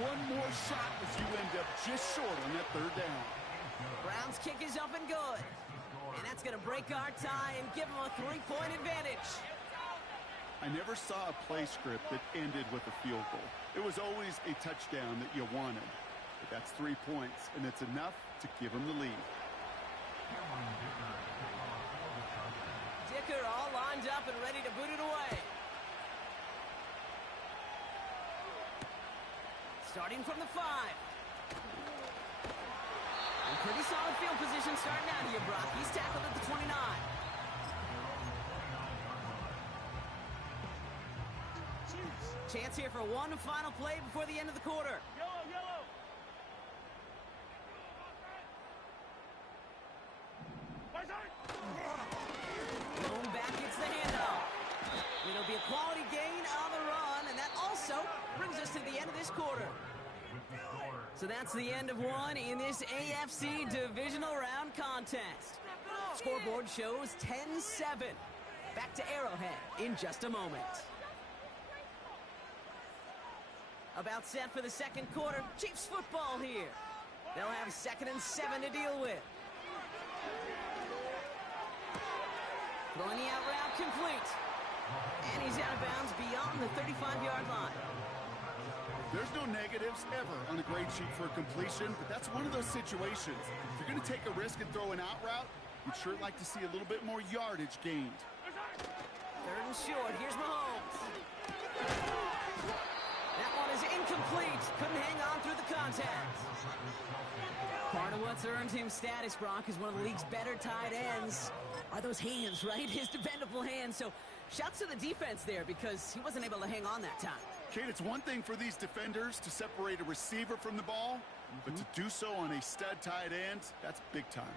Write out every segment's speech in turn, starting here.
one more shot as you end up just short on that third down. Brown's kick is up and good. And that's going to break our tie and give them a 3-point advantage. I never saw a play script that ended with a field goal. It was always a touchdown that you wanted. But that's 3 points, and it's enough to give them the lead. Dicker all lined up and ready to boot it away. Starting from the 5. And pretty solid field position starting out here, Brock. He's tackled at the 29. Chance here for one final play before the end of the quarter. Yellow, yellow. Blown back, it's the handoff. It'll be a quality gain on the run, and that also brings us to the end of this quarter. So that's the end of one in this AFC divisional round contest. Scoreboard shows 10-7. Back to Arrowhead in just a moment. About set for the second quarter. Chiefs football here. They'll have 2nd and 7 to deal with. Throwing the out route complete. And he's out of bounds beyond the 35-yard line. There's no negatives ever on a grade sheet for a completion, but that's one of those situations. If you're going to take a risk and throw an out route, you'd sure like to see a little bit more yardage gained. 3rd and short. Here's Mahomes. That one is incomplete. Couldn't hang on through the contact. Part of what's earned him status, Brock, is one of the league's better tight ends. Are those hands, right? His dependable hands. So shouts to the defense there because he wasn't able to hang on that time. Kate, it's one thing for these defenders to separate a receiver from the ball, but to do so on a stud tight end, that's big time.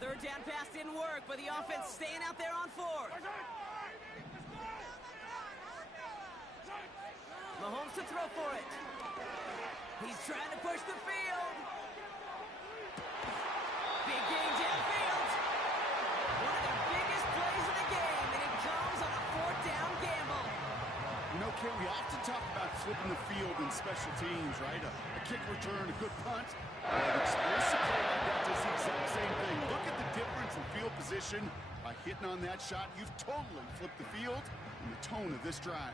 3rd down pass didn't work, but the offense staying out there on 4th. Mahomes to throw for it. He's trying to push the field. Big game downfield. One of their biggest plays of the game, and it comes on a 4th down gamble. You know, Kate, we often talk about flipping the field in special teams, right? A kick return, a good punt. An explosive play like that does the exact same thing. Look at the difference in field position. By hitting on that shot, you've totally flipped the field and the tone of this drive.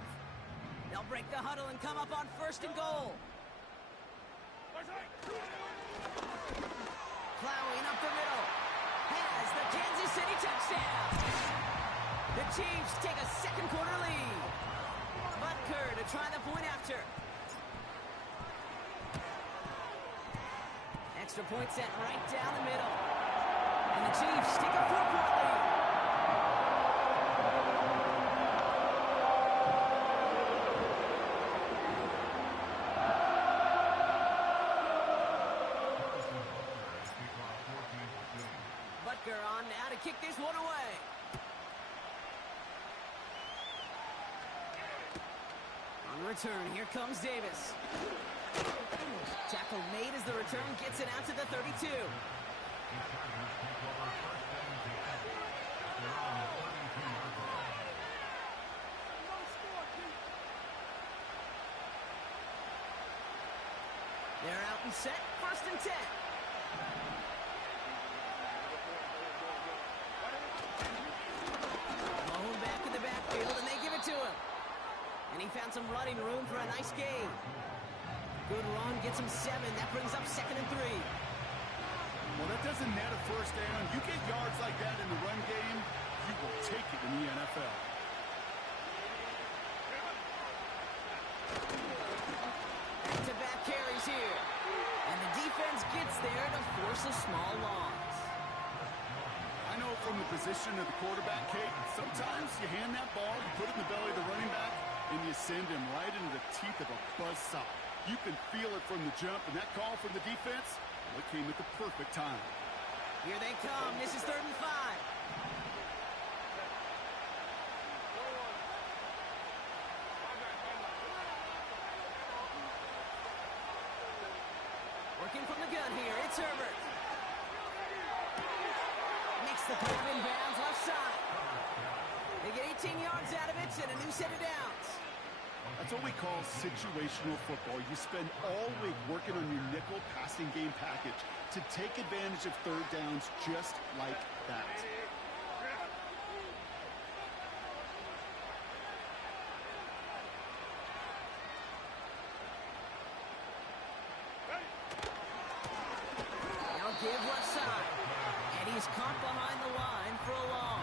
They'll break the huddle and come up on 1st and goal. Plowing up the middle. Has the Kansas City touchdown. The Chiefs take a second quarter lead. Butker to try the point after. Extra point set right down the middle. And the Chiefs take a 4-point lead. Butker on now to kick this one away. On the return, here comes Davis. Tackle made as the return gets it out to the 32. They're out and set, 1st and 10. Mahone back in the backfield, and they give it to him. And he found some running room for a nice gain. Good run, gets him 7. That brings up 2nd and 3. Well, that doesn't net a 1st down. You get yards like that in the run game, you will take it in the NFL. Back-to-back carries here. And the defense gets there to force a small loss. I know from the position of the quarterback, Kate, sometimes you hand that ball, you put it in the belly of the running back, and you send him right into the teeth of a buzzsaw. You can feel it from the jump, and that call from the defense, well, it came at the perfect time. Here they come. This is 3rd and 5. Working from the gun here. It's Herbert. Makes the grab in bounds left side. They get 18 yards out of it and a new set of downs. I That's what we call situational football. You spend all week working on your nickel passing game package to take advantage of third downs just like that. Now give left side. And he's caught behind the line for a loss.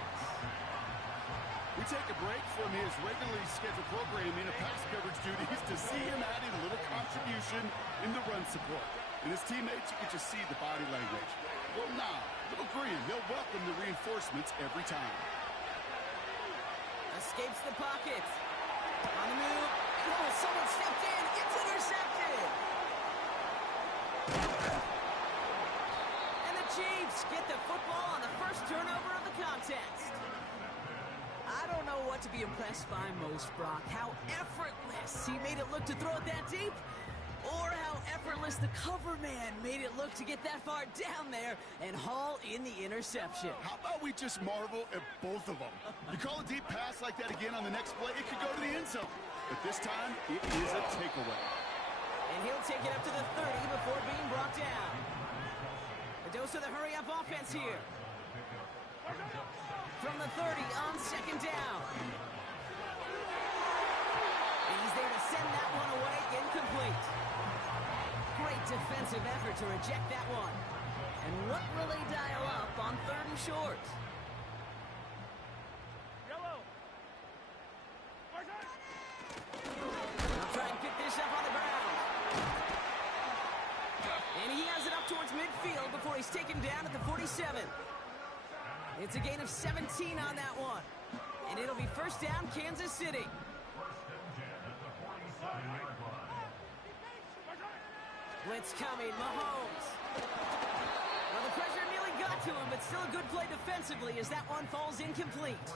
We take a break from his regularly scheduled programming of pass coverage duties to see him adding a little contribution in the run support. And his teammates, you can just see the body language. Well, now, little green, he'll welcome the reinforcements every time. Escapes the pocket. On the move. Oh, someone stepped in. It's intercepted. And the Chiefs get the football on the first turnover of the contest. I don't know what to be impressed by most, Brock. How effortless he made it look to throw it that deep, or how effortless the cover man made it look to get that far down there and haul in the interception. How about we just marvel at both of them? You call a deep pass like that again on the next play, it could go to the end zone. But this time, it is a takeaway. And he'll take it up to the 30 before being brought down. A dose of the hurry-up offense here. From the 30 on second down. And he's there to send that one away, incomplete. Great defensive effort to reject that one. And what will they dial up on third and short? They'll try and pick this up on the ground. And he has it up towards midfield before he's taken down at the 47. It's a gain of 17 on that one. And it'll be first down, Kansas City. Blitz coming, Mahomes. Well, the pressure nearly got to him, but still a good play defensively as that one falls incomplete.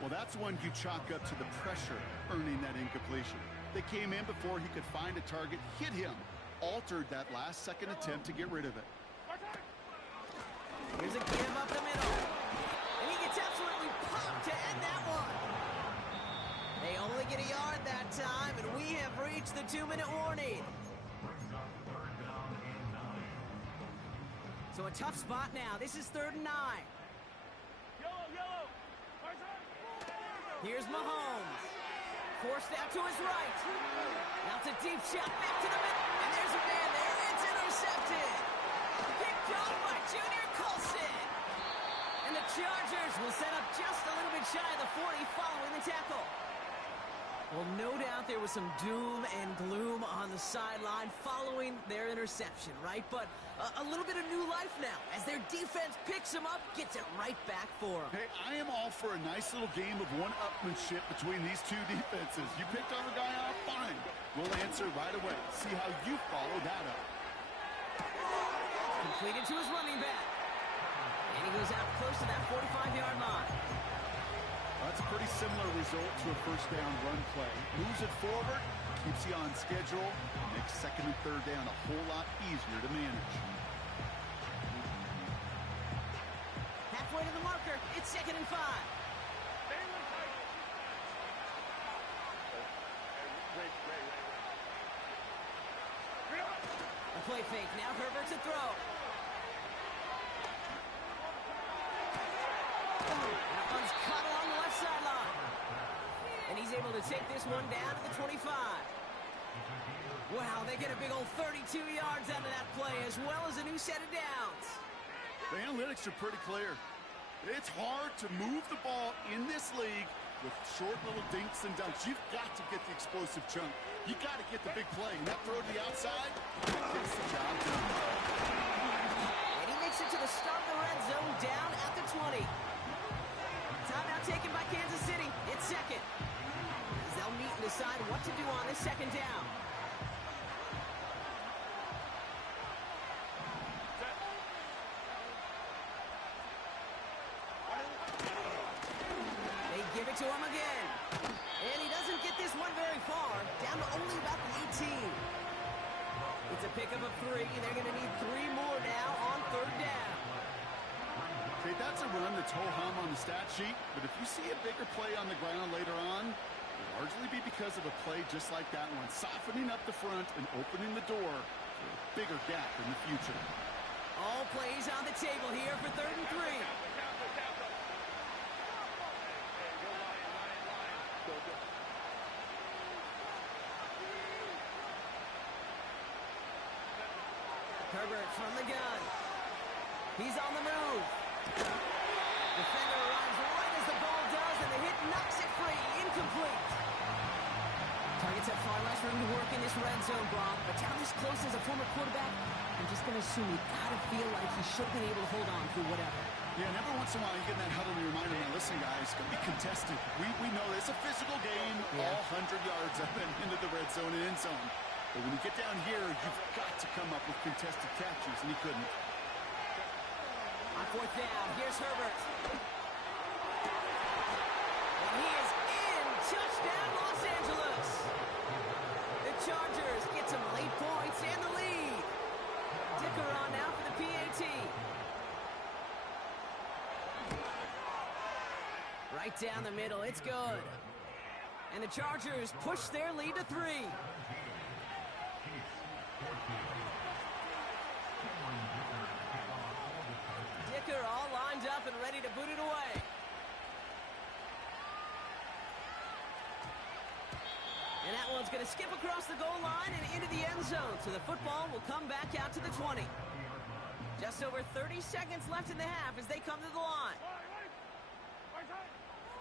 Well, that's one you chalk up to the pressure earning that incompletion. They came in before he could find a target, hit him, altered that last-second attempt to get rid of it. Here's a give up the middle. And he gets absolutely pumped to end that one. They only get a yard that time, and we have reached the 2-minute warning. So a tough spot now. This is 3rd and 9. Here's Mahomes. Forced out to his right. Now it's a deep shot back to the middle. And there's a man there. It's intercepted. Picked off by Junior Colson. And the Chargers will set up just a little bit shy of the 40 following the tackle. Well, no doubt there was some doom and gloom on the sideline following their interception, right? But a little bit of new life now as their defense picks them up, gets it right back for them. Hey, I am all for a nice little game of one-upmanship between these two defenses. You picked on a guy out, fine. We'll answer right away. See how you follow that up. Completed to his running back. And he goes out close to that 45-yard line. That's a pretty similar result to a first down run play. Moves it forward, keeps you on schedule, makes second and third down a whole lot easier to manage. Halfway to the marker, it's 2nd and 5. A play fake, now Herbert to throw. That one's cut along the left sideline. And he's able to take this one down to the 25. Wow, they get a big old 32 yards out of that play, as well as a new set of downs. The analytics are pretty clear. It's hard to move the ball in this league with short little dinks and dunks. You've got to get the explosive chunk. You got to get the big play. And that throw to the outside, that gets the job done. And he makes it to the start of the red zone, down at the 20. Timeout taken by Kansas City. It's 2nd. As they'll meet and decide what to do on this 2nd down. They give it to him again. And he doesn't get this one very far. Down to only about the 18. It's a pickup of 3. They're going to need 3 more now on 3rd down. Okay, that's a run that's ho-hum on the stat sheet, but if you see a bigger play on the ground later on, largely be because of a play just like that one, softening up the front and opening the door for a bigger gap in the future. All plays on the table here for 3rd and 3. Herbert from the gun. He's on the move. Defender arrives right as the ball does, and the hit knocks it free. Incomplete. Targets have far less room to work in this red zone, Brock. But down this close as a former quarterback, I'm just going to assume you got to feel like he should have been able to hold on through whatever. Yeah, and every once in a while you get in that huddle and you remind them, listen, guys, it's going to be contested. We know it's a physical game, all 100 yards up and into the red zone and end zone. But when you get down here, you've got to come up with contested catches, and he couldn't. On 4th down, here's Herbert. And he is in. Touchdown, Los Angeles. The Chargers get some late points and the lead. Dicker on now for the PAT. Right down the middle, it's good. And the Chargers push their lead to 3. Dicker all lined up and ready to boot it away. And that one's going to skip across the goal line and into the end zone. So the football will come back out to the 20. Just over 30 seconds left in the half as they come to the line.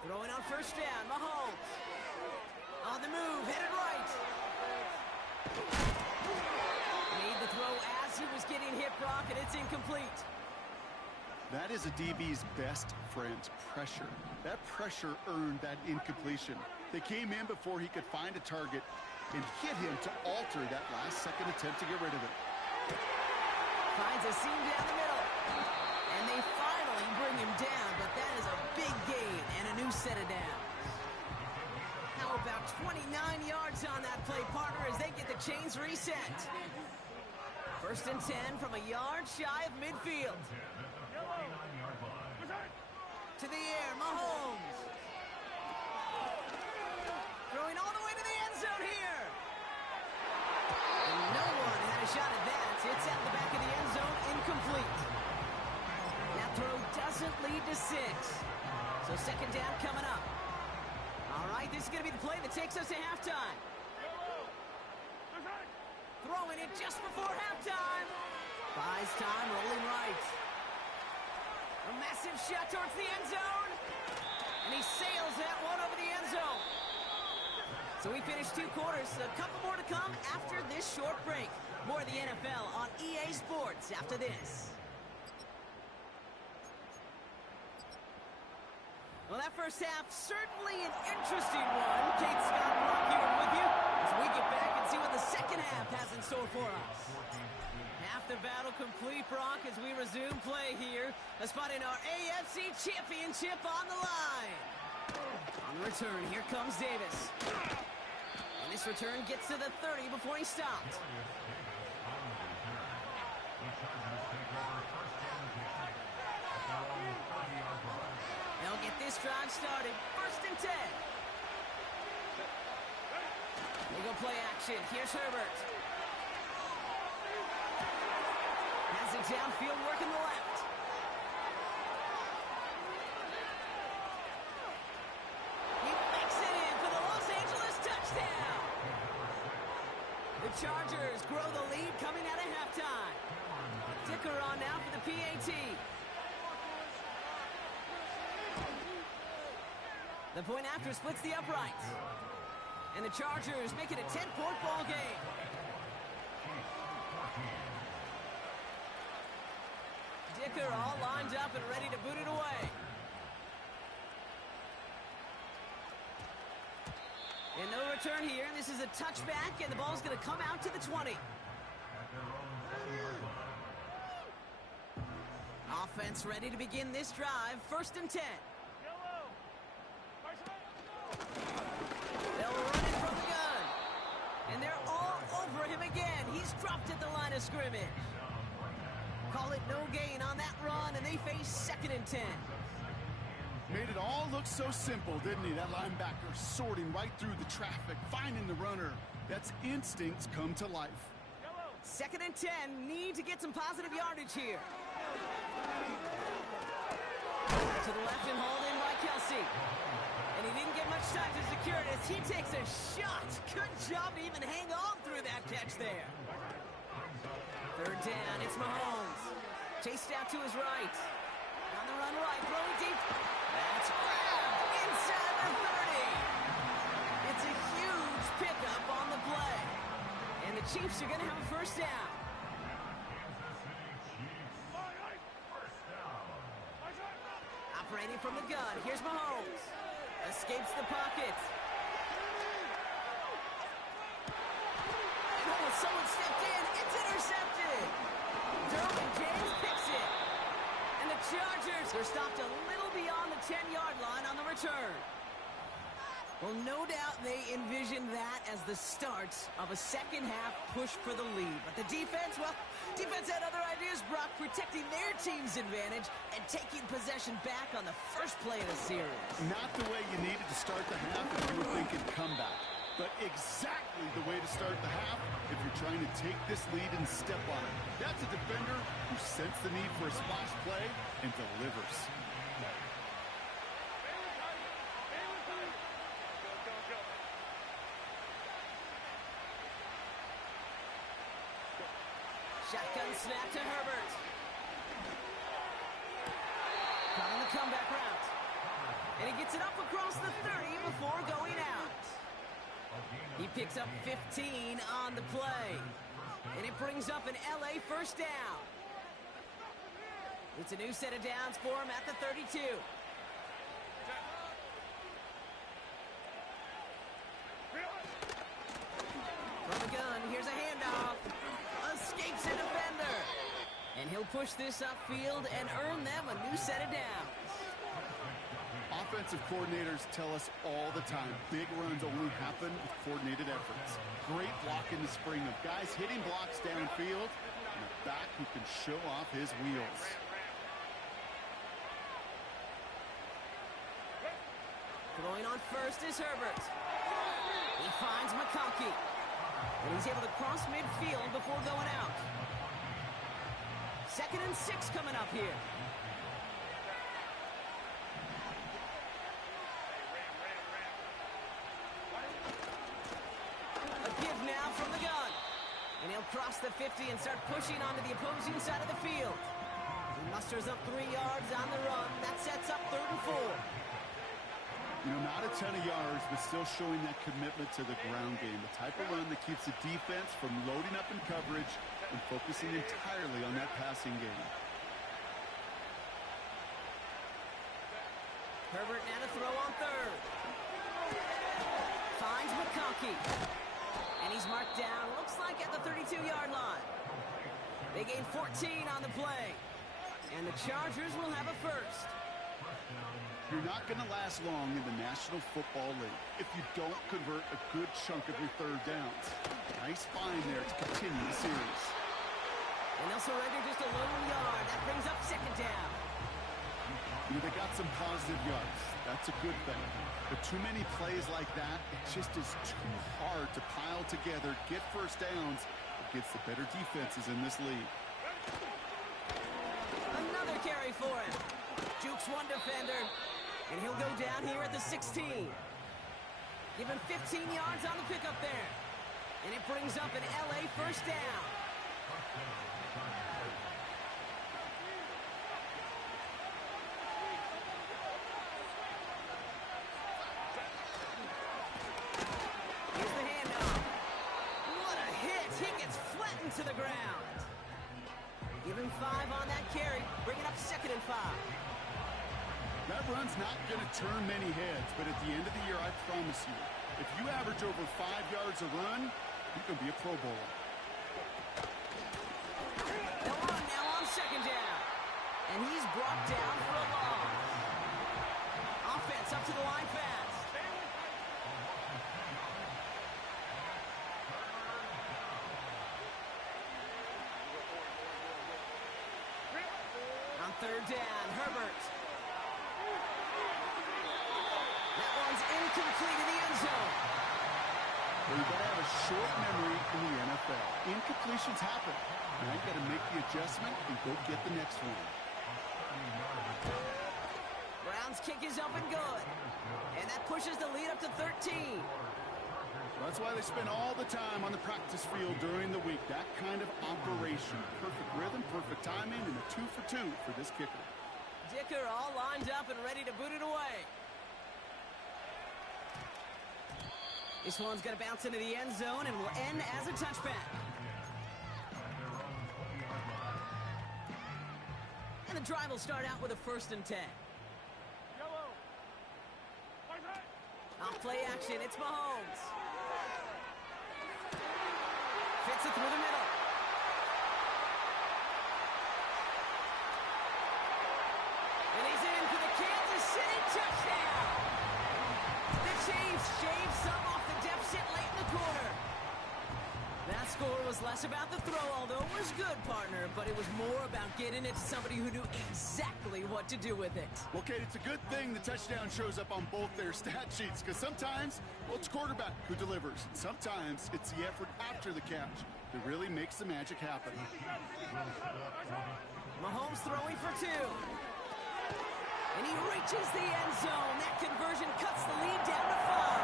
Throwing on 1st down, Mahomes. On the move, headed right. Made the throw as he was getting hit, Brock, and it's incomplete. That is a DB's best friend, pressure. That pressure earned that incompletion. They came in before he could find a target and hit him to alter that last-second attempt to get rid of it. Finds a seam down the middle. And they finally bring him down, but that is a big gain and a new set of downs. How about 29 yards on that play, partner, as they get the chains reset. 1st and 10 from a yard shy of midfield. To the air, Mahomes. Throwing all the way to the end zone here. And no one had a shot at that. It's at the back of the end zone, incomplete. That throw doesn't lead to 6. So 2nd down coming up. All right, this is going to be the play that takes us to halftime. Throwing it just before halftime. Buys time, rolling right. A massive shot towards the end zone. And he sails that one over the end zone. So we finished 2 quarters. A couple more to come after this short break. More of the NFL on EA Sports after this. Well, that first half, certainly an interesting one. Kate Scott Brock here with you as we get back and see what the second half has in store for us. Half the battle complete, Brock, as we resume play here. A spot in our AFC Championship on the line. On the return, here comes Davis. And this return gets to the 30 before he stopped. They'll get this drive started. 1st and 10. They go play action. Here's Herbert. Has it downfield, working the left. He makes it in for the Los Angeles touchdown. The Chargers grow the lead coming out of halftime. Dicker on now for the PAT. The point after splits the uprights. And the Chargers make it a 10-point ball game. Dicker all lined up and ready to boot it away. And no return here. This is a touchback, and the ball's going to come out to the 20. Offense ready to begin this drive. 1st and 10. They'll run it from the gun. And they're all over him again. He's dropped at the line of scrimmage. Call it no gain on that run, and they face 2nd and 10. Made it all look so simple, didn't he? That linebacker sorting right through the traffic, finding the runner. That's instincts come to life. 2nd and 10, need to get some positive yardage here. To the left and hold in by Kelsey. And he didn't get much time to secure it as he takes a shot. Good job to even hang on through that catch there. 3rd down, it's Mahomes. Chased out to his right. On the run right, throwing deep. That's grabbed inside the 30. It's a huge pickup on the play. And the Chiefs are going to have a 1st down. Operating from the gun, here's Mahomes. Escapes the pocket. And someone stepped in. It's intercepted. Derwin James picks it. And the Chargers are stopped a little beyond the 10-yard line on the return. Well, no doubt they envisioned that as the start of a second-half push for the lead. But the defense, well, defense had other ideas, Brock, protecting their team's advantage and taking possession back on the first play of the series. Not the way you needed to start the half if you were thinking comeback, but exactly the way to start the half if you're trying to take this lead and step on it. That's a defender who sensed the need for a splash play and delivers. Shotgun snap to Herbert. Running the comeback route. And he gets it up across the 30 before going out. He picks up 15 on the play. And it brings up an LA 1st down. It's a new set of downs for him at the 32. From the gun, here's a handoff. Escapes a defender. And he'll push this upfield and earn them a new set of downs. Offensive coordinators tell us all the time, big runs only happen with coordinated efforts. Great block in the spring of guys hitting blocks downfield and a back who can show off his wheels. Throwing on first is Herbert. He finds McConkey. And he's able to cross midfield before going out. 2nd and 6 coming up here. A give now from the gun. And he'll cross the 50 and start pushing onto the opposing side of the field. He musters up 3 yards on the run. That sets up 3rd and 4. You know, not a ton of yards, but still showing that commitment to the ground game. The type of run that keeps the defense from loading up in coverage and focusing entirely on that passing game. Herbert now to throw on 3rd. Finds McConkey. And he's marked down, looks like at the 32-yard line. They gain 14 on the play. And the Chargers will have a 1st. You're not going to last long in the National Football League if you don't convert a good chunk of your 3rd downs. Nice find there to continue the series. And they'll surrender just a lone yard. That brings up 2nd down. You know, they got some positive yards. That's a good thing. But too many plays like that, it just is too hard to pile together, get 1st downs against the better defenses in this league. Another carry for him. Jukes one defender. And he'll go down here at the 16. Give him 15 yards on the pickup there. And it brings up an LA 1st down. Here's the handoff. What a hit. He gets flattened to the ground. Give him 5 on that carry. Bring it up 2nd and 5. That run's not going to turn many heads, but at the end of the year, I promise you, if you average over 5 yards a run, you can be a Pro Bowler. They'll run now on 2nd down. And he's brought down for a loss. Offense up to the line fast. On 3rd down, Herbert. incomplete in the end zone. Well, you've got to have a short memory in the NFL. Incompletions happen. Now you've got to make the adjustment and go get the next one. Brown's kick is up and good. And that pushes the lead up to 13. That's why they spend all the time on the practice field during the week. That kind of operation. Perfect rhythm, perfect timing, and a 2 for 2 for this kicker. Dicker all lined up and ready to boot it away. This one's going to bounce into the end zone and will end as a touchback. And the drive will start out with a 1st and 10. Off play action, it's Mahomes. Fits it through the middle. And he's in for the Kansas City touchdown. The Chiefs shave some off the deficit late in the quarter. That score was less about the throw, although it was good, partner, but it was more about getting it to somebody who knew exactly what to do with it. Well, Kate, it's a good thing the touchdown shows up on both their stat sheets, because sometimes, well, it's quarterback who delivers. And sometimes it's the effort after the catch that really makes the magic happen. Mahomes throwing for 2. And he reaches the end zone. That conversion cuts the lead down to 5.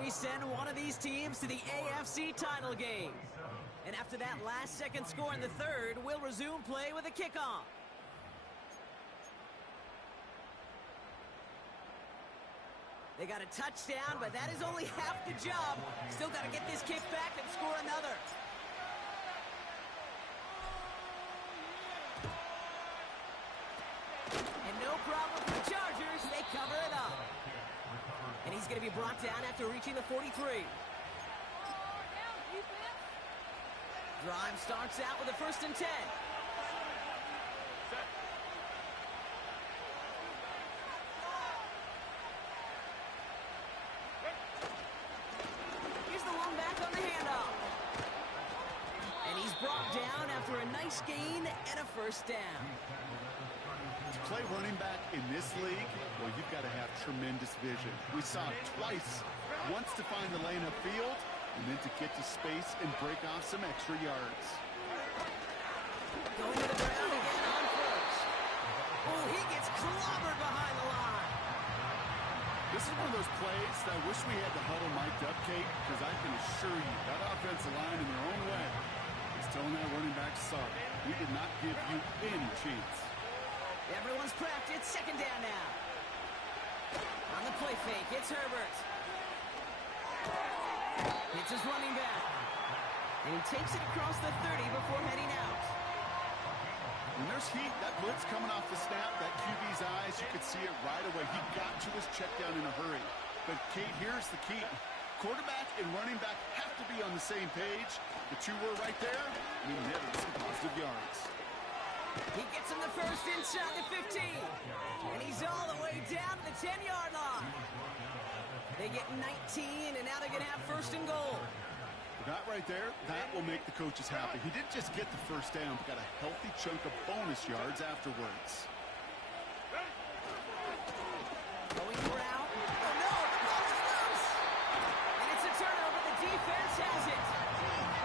We send one of these teams to the AFC title game. And after that last-second score in the 3rd, we'll resume play with a kickoff. They got a touchdown, but that is only half the job. Still got to get this kick back and score another. And no problem for the Chargers. They cover it up. And he's going to be brought down after reaching the 43. Drive starts out with a 1st and 10. Here's the one back on the handoff. And he's brought down after a nice gain and a 1st down. To play running back in this league, well, you've got to have tremendous vision. We saw it twice. Once to find the lane upfield, and then to get to space and break off some extra yards. Going to the ground again on 1st. Oh, he gets clobbered behind the line. This is one of those plays that I wish we had the huddle mic'd up, Kate, because I can assure you that offensive line in their own way is telling that running back, sorry, we did not give you any chance. Everyone's prepped. It's 2nd down now. On the play fake, it's Herbert. It's his running back. And he takes it across the 30 before heading out. When there's heat, that blitz coming off the snap, that QB's eyes, you could see it right away. He got to his check down in a hurry. But, Kate, here's the key. Quarterback and running back have to be on the same page. The 2 were right there. We never some positive yards. He gets him the 1st inside the 15. And he's all the way down to the 10-yard line. They get 19, and now they're going to have 1st and goal. That right there, that will make the coaches happy. He didn't just get the 1st down, but got a healthy chunk of bonus yards afterwards. Going around. Oh, no, the ball is loose. And it's a turnover. The defense has it.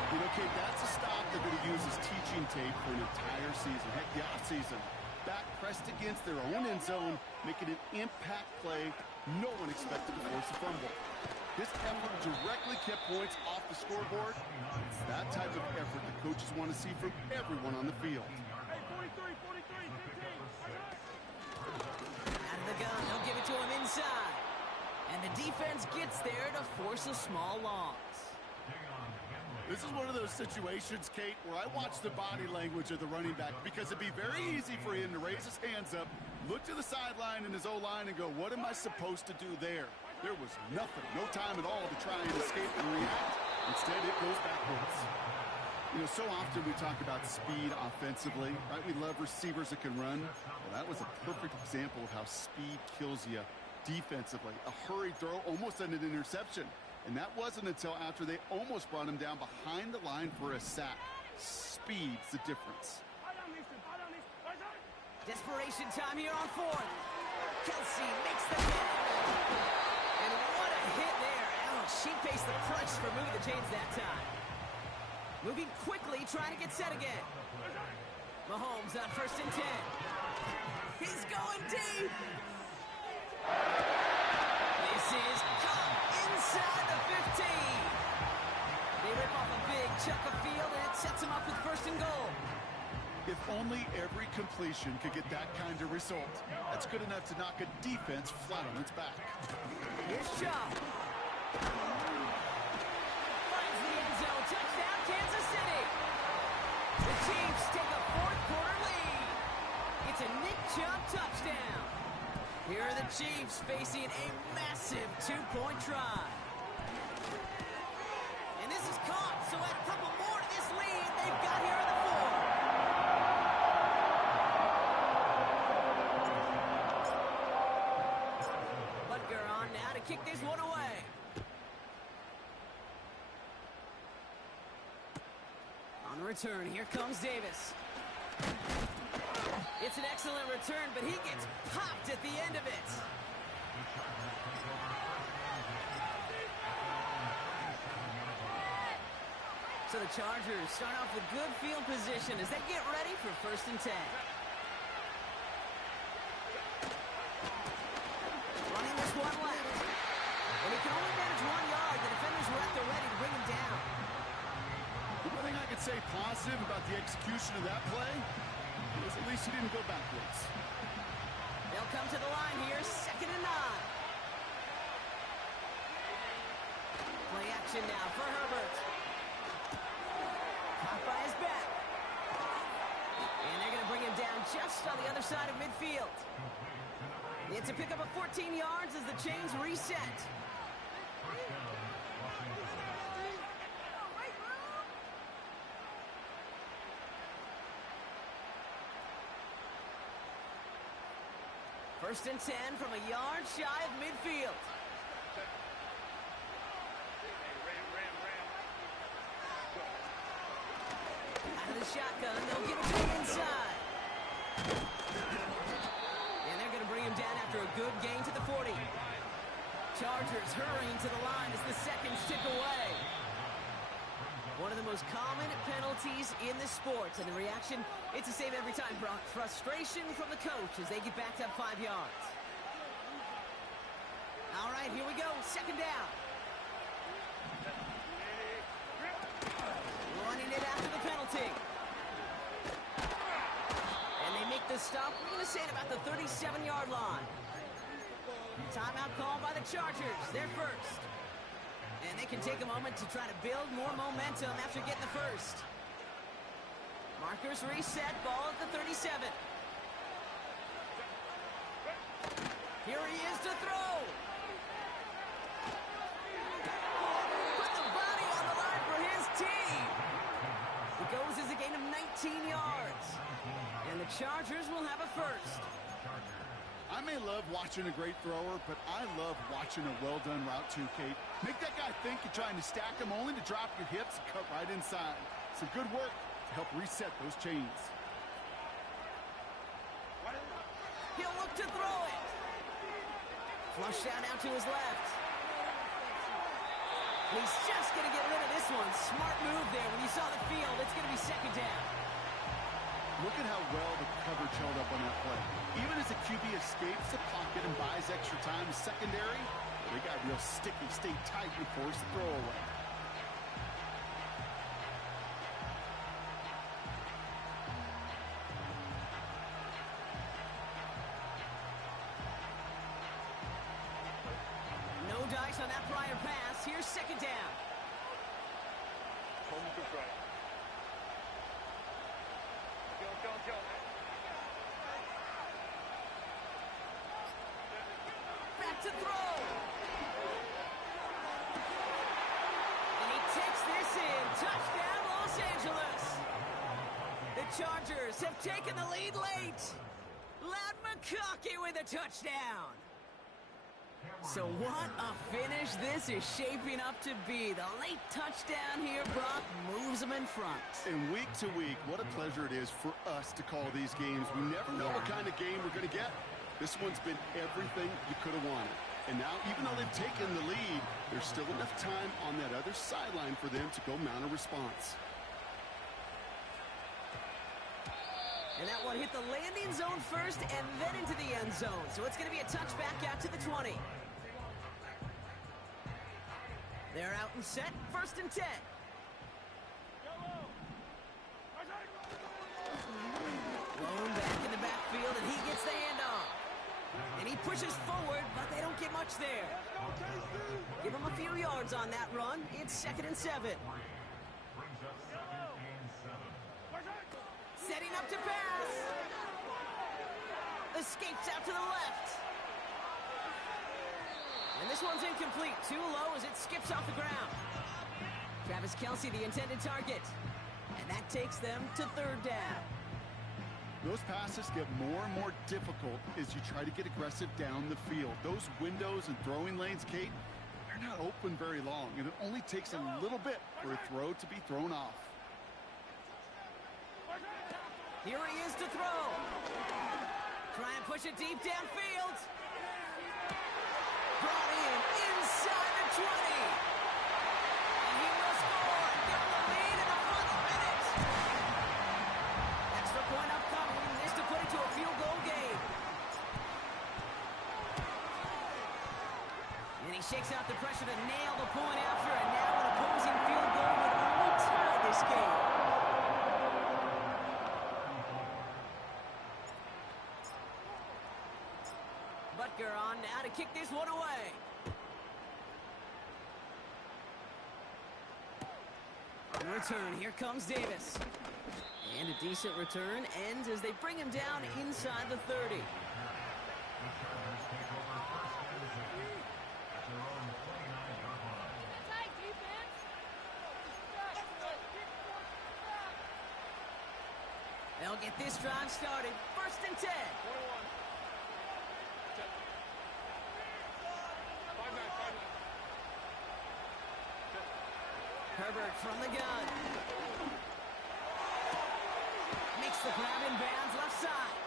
You know, Kate, that's a stop they're going to use as teaching tape for an entire season. Heck, the offseason. Back pressed against their own end zone, making an impact play. No one expected to force a fumble. This effort directly kept points off the scoreboard. It's that type of effort the coaches want to see from everyone on the field. Out of the gun, they'll give it to him inside. And the defense gets there to force a small loss. This is one of those situations, Kate, where I watch the body language of the running back, because it'd be very easy for him to raise his hands up, look to the sideline in his O-line and go, what am I supposed to do there? There was nothing, no time at all to try and escape and react. Instead, it goes backwards. You know, so often we talk about speed offensively, right? We love receivers that can run. Well, that was a perfect example of how speed kills you defensively. A hurried throw, almost an interception. And that wasn't until after they almost brought him down behind the line for a sack. Speed's the difference. Desperation time here on fourth. Kelsey makes the hit. And what a hit there. Ouch, she faced the crunch for moving the chains that time. Moving quickly, trying to get set again. Mahomes on 1st and 10. He's going deep. This is caught inside the 15. They rip off a big chunk of field, and it sets them up with 1st and goal. If only every completion could get that kind of result. That's good enough to knock a defense flat on its back. Here's Chubb. Finds the end zone. Touchdown, Kansas City. The Chiefs take a 4th quarter lead. It's a Nick Chubb touchdown. Here are the Chiefs facing a massive 2-point try. And this is caught, so add a couple more to this lead. They've got here in the 4th. Butker on now to kick this one away. On the return, here comes Davis. It's an excellent return, but he gets popped at the end of it. So the Chargers start off with good field position as they get ready for 1st and 10. Running this one left. And he can only manage 1 yard. The defenders were at the ready to bring him down. The one thing I could say positive about the execution of that play is at least he didn't go backwards. They'll come to the line here, 2nd and 9. Play action now for Herbert. Caught by his back. And they're going to bring him down just on the other side of midfield. It's a pickup of 14 yards as the chains reset. First and 10 from a yard shy of midfield. Out of the shotgun, they'll give it to the inside. And they're going to bring him down after a good gain to the 40. Chargers hurrying to the line as the seconds tick away. One of the most common penalties in the sport, and the reaction, it's a save every time. Frustration from the coach as they get backed up 5 yards. All right, here we go, 2nd down. Running it after the penalty. And they make the stop, we're going to say at about the 37-yard line. Timeout called by the Chargers, they're first. And they can take a moment to try to build more momentum after getting the first. Markers reset, ball at the 37. Here he is to throw. Put the body on the line for his team. It goes as a gain of 19 yards. And the Chargers will have a first. I may love watching a great thrower, but I love watching a well-done route too, Kate. Make that guy think you're trying to stack him only to drop your hips and cut right inside. Some good work to help reset those chains. He'll look to throw it. Flush down out to his left. He's just going to get rid of this one. Smart move there. When you saw the field, it's going to be 2nd down. Look at how well the coverage held up on that play. Even as the QB escapes the pocket and buys extra time, secondary, they got real sticky, stay tight and force the throw away. No dice on that prior pass. Here's 2nd down. Home to try. Go. Back to throw. And he takes this in. Touchdown, Los Angeles. The Chargers have taken the lead late. Loud McConkey with a touchdown. So what a finish this is shaping up to be. The late touchdown here, Brock, moves them in front. And week to week, what a pleasure it is for us to call these games. We never know what kind of game we're going to get. This one's been everything you could have wanted. And now, even though they've taken the lead, there's still enough time on that other sideline for them to go mount a response. And that one hit the landing zone first and then into the end zone. So it's going to be a touchback out to the 20. They're out and set, 1st and 10. Blown back in the backfield, and he gets the handoff. And he pushes forward, but they don't get much there. Give him a few yards on that run. It's 2nd and 7. Setting up to pass. Escapes out to the left. And this one's incomplete. Too low as it skips off the ground. Travis Kelce, the intended target. And that takes them to 3rd down. Those passes get more and more difficult as you try to get aggressive down the field. Those windows and throwing lanes, Kate, they're not open very long, and it only takes a little bit for a throw to be thrown off. Here he is to throw. Try and push it deep downfield. Brought in inside the 20. And he will score and give them the lead in the final minute. Extra point upcoming. This to put it to a field goal game. And he shakes out the pressure to nail the point after. And now an opposing field goal would only tie this game. Butker on now to kick this one away. Return, here comes Davis. And a decent return ends as they bring him down inside the 30. They'll get this drive started. 1st and 10. Herbert from the gun. Makes the grab in bounds left side.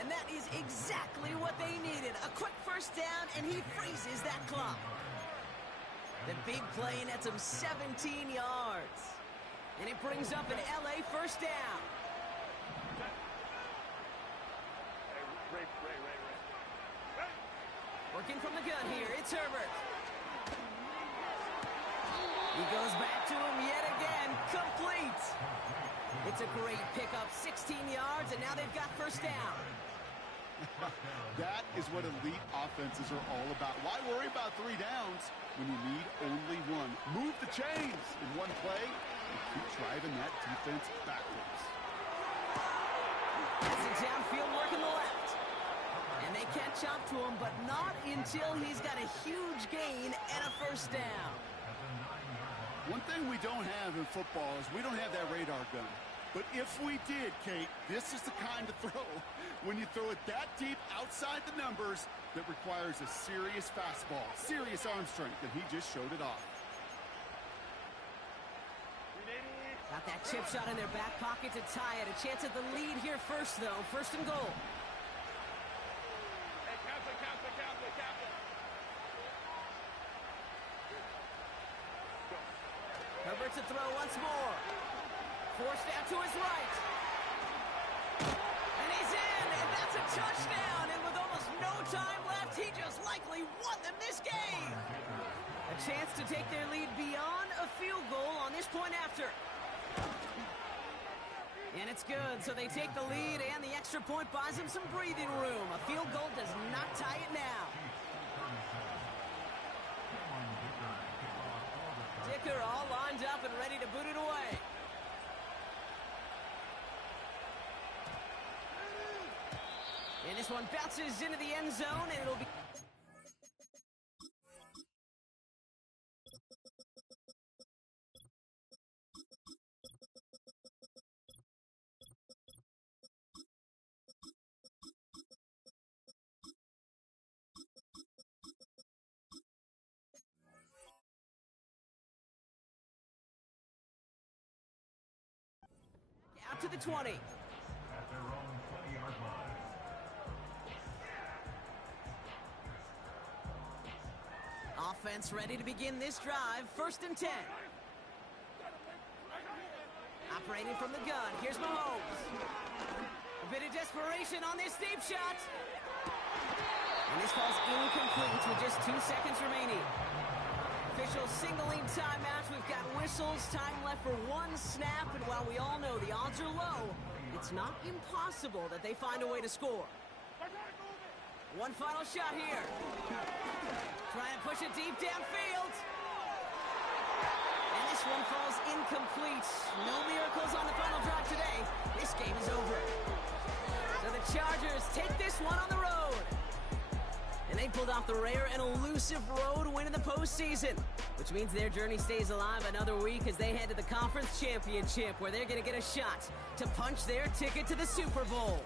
And that is exactly what they needed. A quick 1st down, and he freezes that clock. The big play nets him 17 yards. And it brings up an LA 1st down. Working from the gun here, it's Herbert. He goes back to him yet again, complete. It's a great pickup, 16 yards, and now they've got 1st down. That is what elite offenses are all about. Why worry about 3 downs when you need only 1? Move the chains in one play and keep driving that defense backwards. That's a downfield work in the left. And they catch up to him, but not until he's got a huge gain and a 1st down. One thing we don't have in football is we don't have that radar gun. But if we did, Kate, this is the kind of throw, when you throw it that deep outside the numbers, that requires a serious fastball, serious arm strength, and he just showed it off. Got that chip shot in their back pocket to tie it. A chance at the lead here first, though. 1st and goal. Herbert to throw once more. Forced out to his right. And he's in, and that's a touchdown. And with almost no time left, he just likely won them this game. A chance to take their lead beyond a field goal on this point after. And it's good, so they take the lead, and the extra point buys them some breathing room. A field goal does not tie it now. Dicker all lined up and ready to boot it away. And this one bounces into the end zone, and it'll be... to the 20. Offense ready to begin this drive. 1st and 10. Operating from the gun. Here's Mahomes. A bit of desperation on this deep shot. And this falls incomplete with just 2 seconds remaining. Officials signaling timeouts. We've got whistles. Time left for 1 snap. And while we all know the odds are low, it's not impossible that they find a way to score. One final shot here. Trying to push it deep downfield. And this one falls incomplete. No miracles on the final drive today. This game is over. So the Chargers take this one on the road. And they pulled off the rare and elusive road win in the postseason, which means their journey stays alive another week as they head to the Conference Championship, where they're going to get a shot to punch their ticket to the Super Bowl.